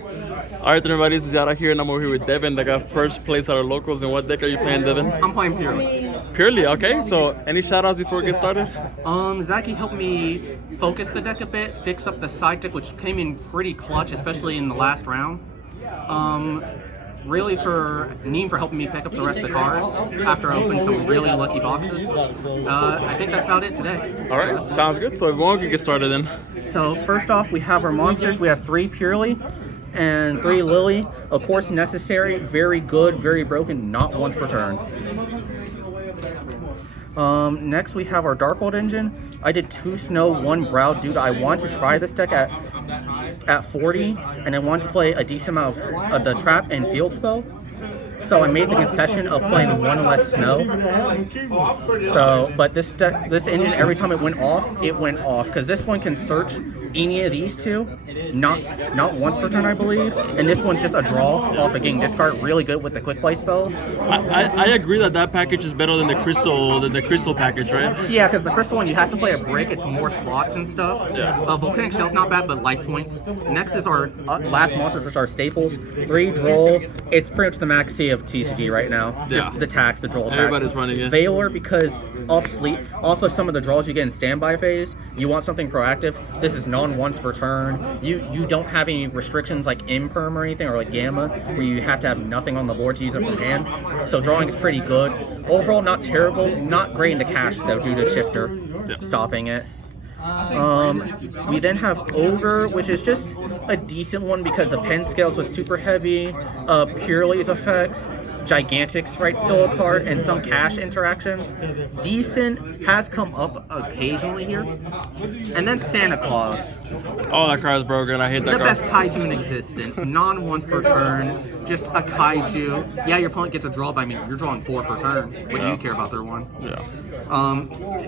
Alright then everybody, this is Yara here and I'm over here with Devon that got first place at our locals. And what deck are you playing, Devon? I'm playing Purrely. Purrely, okay. So any shout outs before we get started? Zachy helped me focus the deck a bit, fix up the side deck, which came in pretty clutch, especially in the last round. Really for Neem for helping me pick up the rest of the cards after I opened some really lucky boxes. I think that's about it today. Alright, sounds good. So everyone can get started then. So first off, we have our monsters. We have 3 Purrely and 3 Lily. Of course, necessary, very good, very broken, not once per turn. Next we have our Darkhold engine. I did 2 Snow, 1 Brow due to I want to try this deck at 40, and I want to play a decent amount of the trap and field spell. So I made the concession of playing 1 less Snow. So, but this engine, every time it went off, because this one can search any of these two, not once per turn, I believe. And this one's just a draw off a getting discard, really good with the quick play spells. I agree that package is better than the crystal package, right? Yeah, because the crystal one you have to play a brick, it's more slots and stuff. Yeah. Volcanic Shell's not bad, but life points. Next is our last monsters, which are staples. 3 Droll. It's pretty much the max C of TCG right now. Yeah. Just the tax, the Droll tax. Everybody's running it. Veiler, because off of some of the draws you get in standby phase, you want something proactive. This is non-once per turn. You don't have any restrictions like Imperm or anything, or like Gamma, where you have to have nothing on the board to use it from hand. So drawing is pretty good. Overall, not terrible. Not great into cash though, due to Shifter stopping it. We then have Ogre, which is just a decent one because the pen scales was super heavy, Purrely's effects, Gigantic's right still a card, and some cash interactions. Decent, has come up occasionally here. And then Santa Claus. Oh, that card is broken. I hate that The card. best kaiju in existence. Non-once per turn, just a kaiju. Yeah, your opponent gets a draw, but I mean, you're drawing 4 per turn. What do you care about their one? Yeah.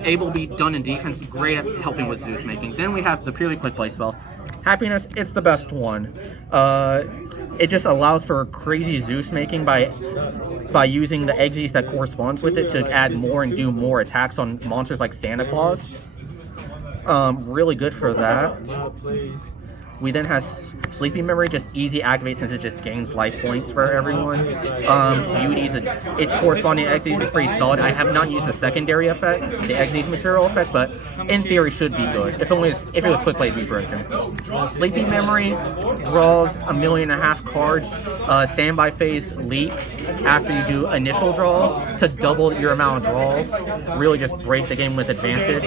Able to be done in defense, great at helping with Zeus making. Then we have the Purrely quick play spell. Happiness, it's the best one. It just allows for crazy Zeus making by using the Exes that corresponds with it to add more and do more attacks on monsters like Santa Claus. Really good for that. We then have Sleepy Memory, just easy activate since it just gains life points for everyone. Beauties, its corresponding Exes is pretty solid. I have not used the secondary effect, the Exes material effect, but in theory should be good. If it was quick play, it'd be broken. Sleepy Memory draws 1.5 million cards. Standby phase leap after you do initial draws to double your amount of draws. Really just break the game with advantage.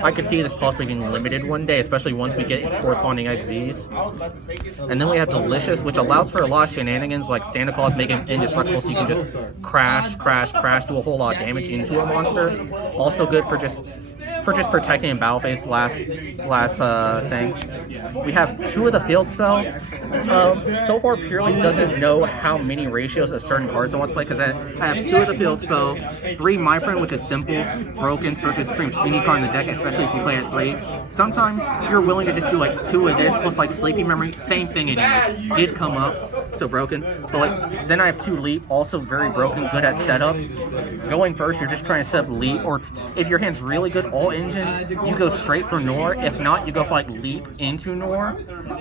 I could see this possibly being limited one day, especially once we get its corresponding Exes. And then we have Delicious, which allows for a lot of shenanigans like Santa Claus making it indestructible so you can just crash, do a whole lot of damage into a monster. Also good for just protecting in battle phase. Last thing. We have 2 of the field spell. So far Purrely doesn't know how many ratios of certain cards it wants to play, because I have 2 of the field spell, 3 My Friend, which is simple, broken, searches pretty much any card in the deck, especially if you play at 3. Sometimes you're willing to just do like 2 of this plus like Sleepy Memory, same thing anyways. Did come up, so broken. But like then I have 2 Leap, also very broken, good at setups. Going first, you're just trying to set up Leap, or if your hand's really good, all engine, you go straight for Nor. If not, you go for like Leap into Nor.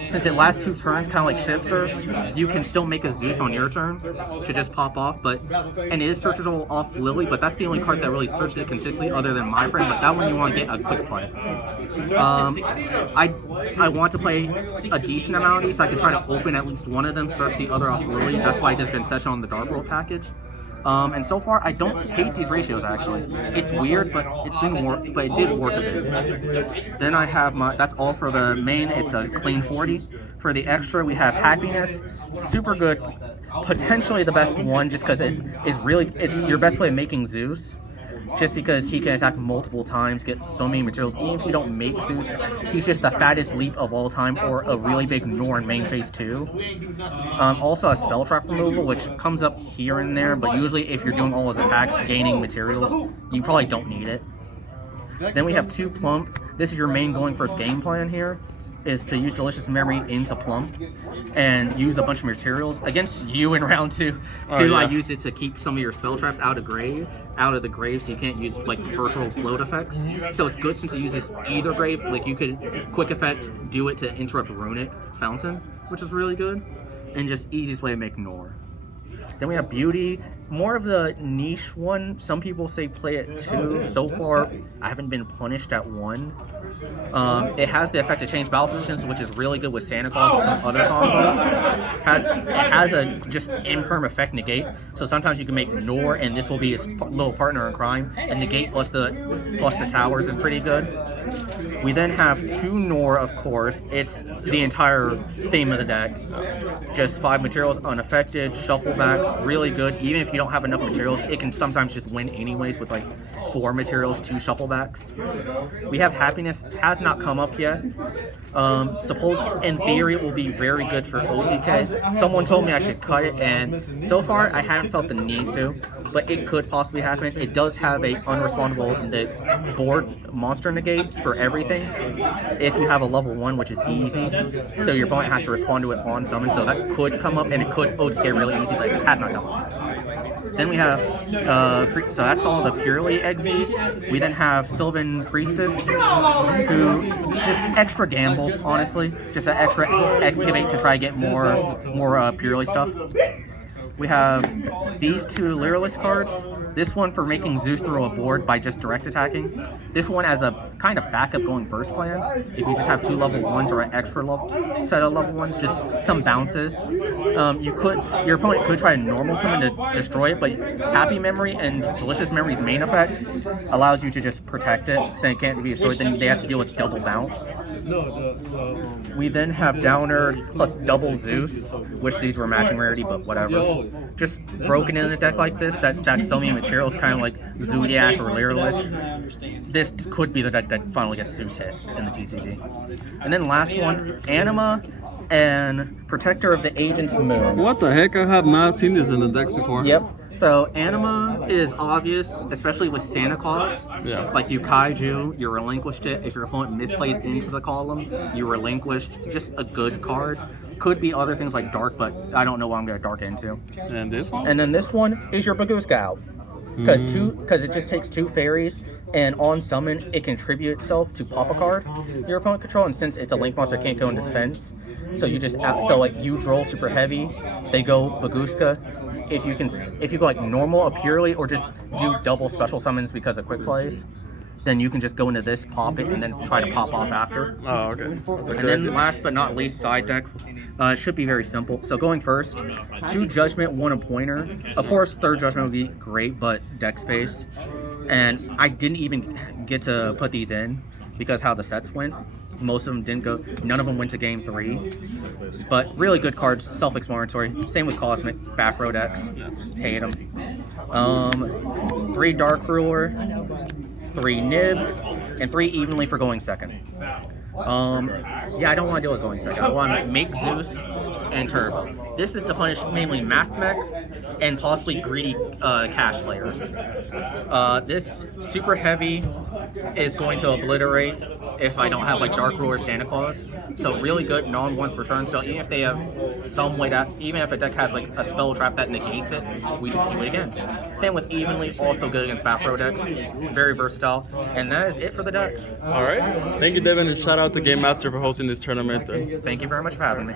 Since it lasts 2 turns, kind of like Shifter, you can still make a Zeus on your turn to just pop off. And it is searchable off Lily, but that's the only card that really searches it consistently other than My Friend, but that one you want to get a quick play. I want to play a decent amount of these, so I can try to open at least one of them, search the other off Lily. That's why I did concession on the Dark World package. And so far, I don't hate these ratios, actually. It's weird, but it did work a bit. Then I have that's all for the main. It's a clean 40. For the extra, we have Happiness. Super good. Potentially the best one, just because it's your best way of making Zeus. Just because he can attack multiple times, get so many materials. Even if you don't make Zeus, he's just the fattest leap of all time, or a really big Nor in main phase 2. Also a spell trap removal, which comes up here and there, but usually if you're doing all his attacks, gaining materials, you probably don't need it. Then we have 2 Plump. This is your main going first game plan here. is to use Delicious Memory into Plum and use a bunch of materials. Against you in round two, I used it to keep some of your spell traps out of the grave, so you can't use like virtual float effects. So it's good since it uses either grave. Like you could quick effect do it to interrupt Runic Fountain, which is really good, and just easiest way to make Nor. Then we have Beauty, more of the niche one. Some people say play it 2. So far, I haven't been punished at 1. It has the effect to change battle positions, which is really good with Santa Claus and some other combos. It has a just imperm effect negate, so sometimes you can make Nor, and this will be his little partner in crime. And negate plus the towers is pretty good. We then have 2 Nor, of course. It's the entire theme of the deck. Just 5 materials, unaffected, shuffle back, really good. Even if you don't have enough materials, it can sometimes just win anyways with like 4 materials, 2 shuffle backs. We have Happiness, has not come up yet. Suppose in theory it will be very good for OTK. Someone told me I should cut it, and so far I haven't felt the need to, but it could possibly happen. It does have a unrespondable board monster negate for everything if you have a level 1, which is easy, so your opponent has to respond to it on summon, so that could come up, and it could OTK really easy, but it has not come up. Then we have, so that's all the Purrely exes. We then have Sylvan Priestess, who just extra gamble, honestly. Just an extra excavate to try to get more Purrely stuff. We have these 2 Lyralist cards. This one for making Zeus throw a board by just direct attacking. This one as a kind of backup going first plan. If you just have 2 level 1s or an extra set of level 1s, just some bounces. Your opponent could try to normal summon to destroy it, but Happy Memory and Delicious Memory's main effect allows you to just protect it, so it can't be destroyed. Then they have to deal with double bounce. We then have Downer plus double Zeus, which these were matching rarity, but whatever. Just broken in a deck like this that stacks so many materials, kind of like Zodiac or Lyralist. This could be the deck that finally gets Zeus hit in the TCG. And then last one, Anima and Protector of the Agent's Moon. What the heck? I have not seen this in the decks before. Yep. So Anima is obvious, especially with Santa Claus. Yeah. Like you kaiju, you relinquished it. If your opponent misplays into the column, you relinquished. Just a good card. Could be other things like Dark, but I don't know what I'm going to Dark into. And this one? And then this one is your Baguska out. Because it just takes 2 fairies, and on summon, it contributes itself to pop a card your opponent control, and since it's a link monster, it can't go into defense. So you just, you droll super heavy, they go Baguska. If you go like normal, a Purrely, or just do double special summons because of quick plays, then you can just go into this, pop it, and then try to pop off after. Oh, okay. And then last but not least, side deck. It should be very simple. So going first, 2 Judgment, 1 a Pointer. Of course, 3rd Judgment would be great, but deck space. And I didn't even get to put these in because how the sets went. Most of them didn't go. None of them went to game 3. But really good cards, self-explanatory. Same with Cosmic, back row decks. Hate them. 3 Dark Ruler, 3 Nib, and 3 Evenly for going second. Yeah, I don't want to deal with going second. I want to make Zeus and Turb. This is to punish mainly Math Mech and possibly greedy cash players. This super heavy is going to obliterate if I don't have like Dark Ruler or Santa Claus. So really good non-once per turn. So even if they have some way that, even if a deck has like a spell trap that negates it, we just do it again. Same with Evenly, also good against back row decks. Very versatile. And that is it for the deck. All right. Thank you, Devon, and shout out to Game Master for hosting this tournament. Thank you very much for having me.